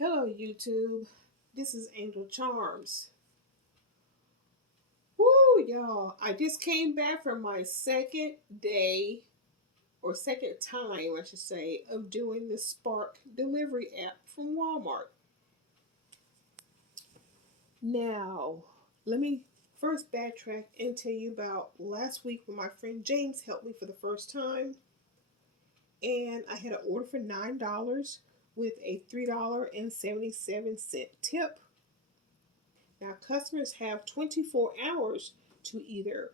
Hello, YouTube. This is Angel Charms. Woo, y'all. I just came back from my second day, or second time, I should say, of doing the Spark delivery app from Walmart. Now, let me first backtrack and tell you about last week when my friend James helped me for the first time. And I had an order for $9 with a $3.77 tip. Now, customers have 24 hours to either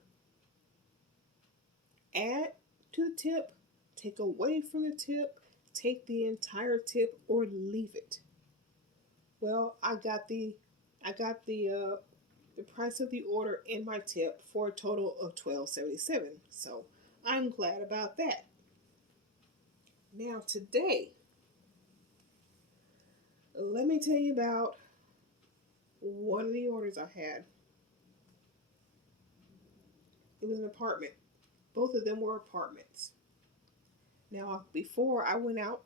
add to the tip, take away from the tip, take the entire tip, or leave it. Well, I got the price of the order and my tip for a total of $12.77. So I'm glad about that. Now today, let me tell you about one of the orders I had. It was an apartment. Both of them were apartments. Now, before I went out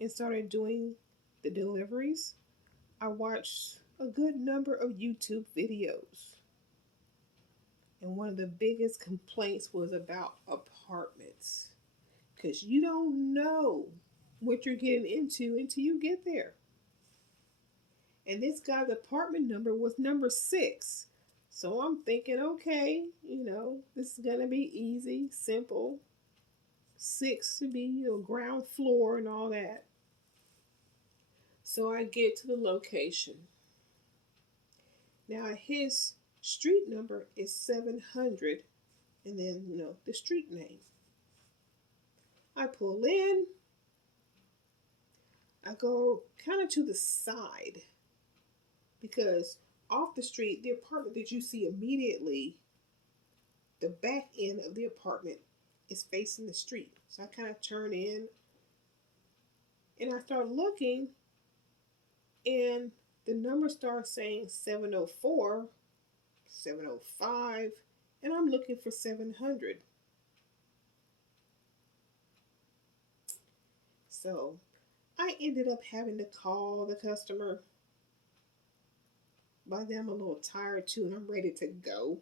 and started doing the deliveries, I watched a good number of YouTube videos. And one of the biggest complaints was about apartments. Because you don't know what you're getting into until you get there. And this guy's apartment number was number 6. So I'm thinking, okay, this is going to be easy, simple. 6 to be, ground floor and all that. So I get to the location. Now his street number is 700 and then, the street name. I pull in. I go kind of to the side because off the street, the apartment that you see immediately, the back end of the apartment is facing the street. So I kind of turn in and I start looking, and the number starts saying 704, 705, and I'm looking for 700. So I ended up having to call the customer. By then I'm a little tired too and I'm ready to go.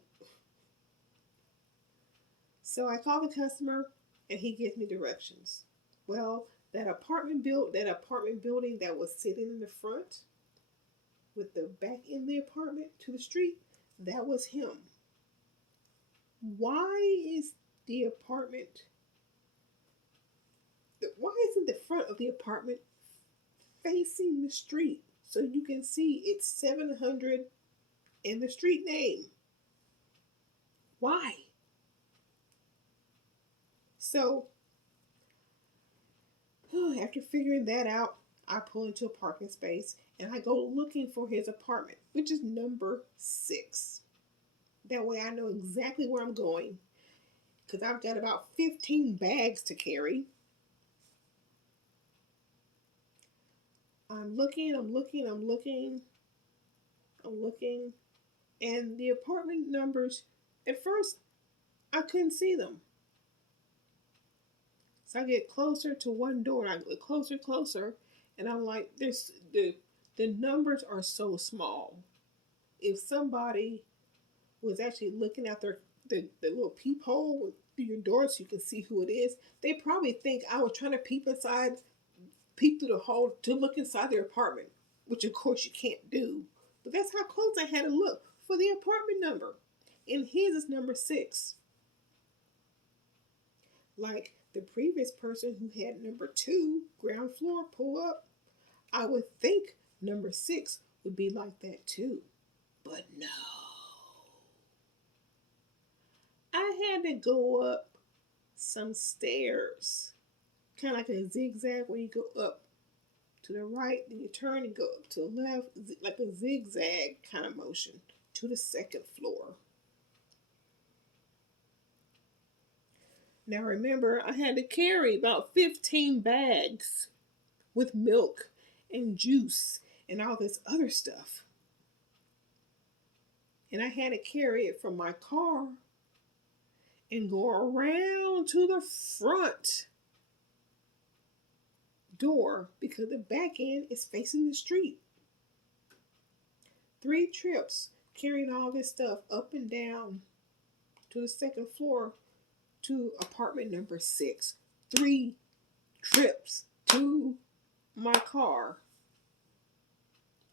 So I call the customer and he gives me directions. Well, that apartment building that was sitting in the front with the back in the apartment to the street, that was him. Why is the apartment why isn't the front of the apartment facing the street so you can see it's 700 in the street name? Why? So after figuring that out, I pull into a parking space and I go looking for his apartment, which is number 6. That way I know exactly where I'm going because I've got about 15 bags to carry. I'm looking, and the apartment numbers, at first, I couldn't see them. So I get closer to one door, and I get closer, and I'm like, the numbers are so small. If somebody was actually looking at the little peephole through your door so you can see who it is, they probably think I was trying to peep through the hole to look inside their apartment, which of course you can't do. But that's how close I had to look for the apartment number. And his is number 6. Like the previous person who had number 2, ground floor, pull up, I would think number 6 would be like that too. But no. I had to go up some stairs, kind of like a zigzag where you go up to the right, then you turn and go up to the left, like a zigzag kind of motion to the second floor. Now remember, I had to carry about 15 bags with milk and juice and all this other stuff. And I had to carry it from my car and go around to the front door because the back end is facing the street. 3 trips carrying all this stuff up and down to the second floor to apartment number 6. 3 trips to my car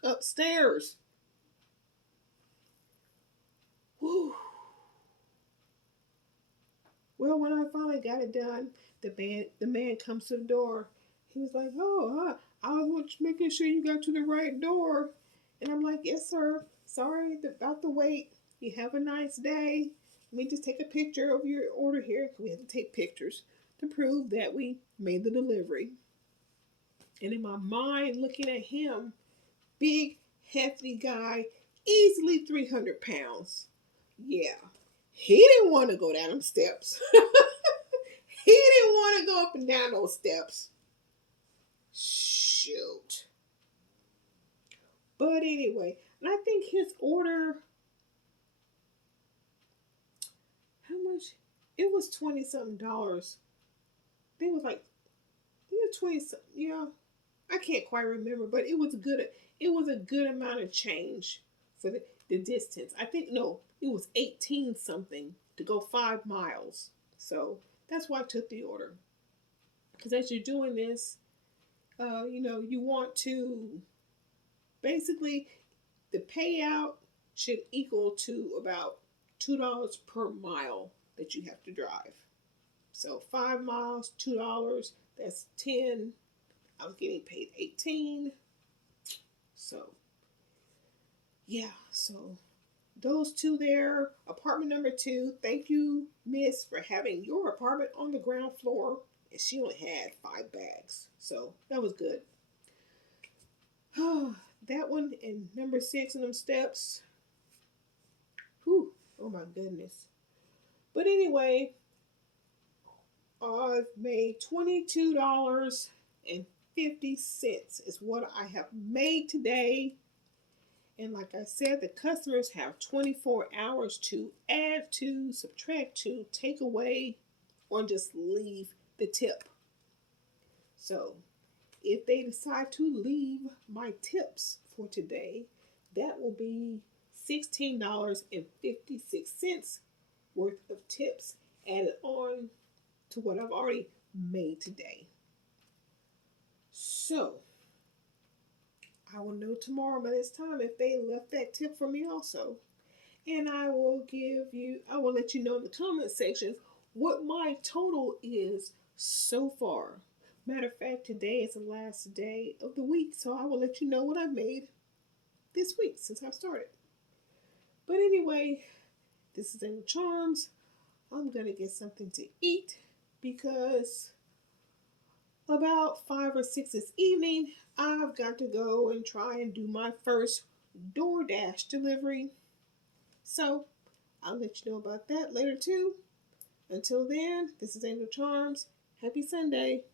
upstairs. Whew. Well, when I finally got it done, the man comes to the door. He was like, "Oh, I was making sure you got to the right door." And I'm like, "Yes, sir. Sorry about the wait. You have a nice day. Let me just take a picture of your order here." We have to take pictures to prove that we made the delivery. And in my mind, looking at him, big, hefty guy, easily 300 pounds. Yeah, he didn't want to go down them steps. He didn't want to go up and down those steps. Shoot. But anyway, and I think his order, how much? It was 20 something dollars. I think it was like, it was 20 something. Yeah, I can't quite remember, but it was good. It was a good amount of change for the distance. I think, no, it was 18 something to go 5 miles. So that's why I took the order. Because as you're doing this, you want to basically, the payout should equal to about $2 per mile that you have to drive. So 5 miles, $2, that's 10. I was getting paid 18. So yeah, so those 2 there, apartment number 2. Thank you, miss, for having your apartment on the ground floor. And she only had 5 bags. So that was good. That one and number 6 in them steps. Whew, oh my goodness. But anyway, I've made $22.50 is what I have made today. And like I said, the customers have 24 hours to add to, subtract to, take away, or just leave the tip. So if they decide to leave my tips for today, that will be $16.56 worth of tips added on to what I've already made today. So I will know tomorrow by this time if they left that tip for me also. And I will let you know in the comment section what my total is so far. Matter of fact, today is the last day of the week, so I will let you know what I made this week since I've started. But anyway, this is Angel Charms. I'm going to get something to eat because about 5 or 6 this evening, I've got to go and try and do my first DoorDash delivery. So I'll let you know about that later too. Until then, this is Angel Charms. Happy Sunday.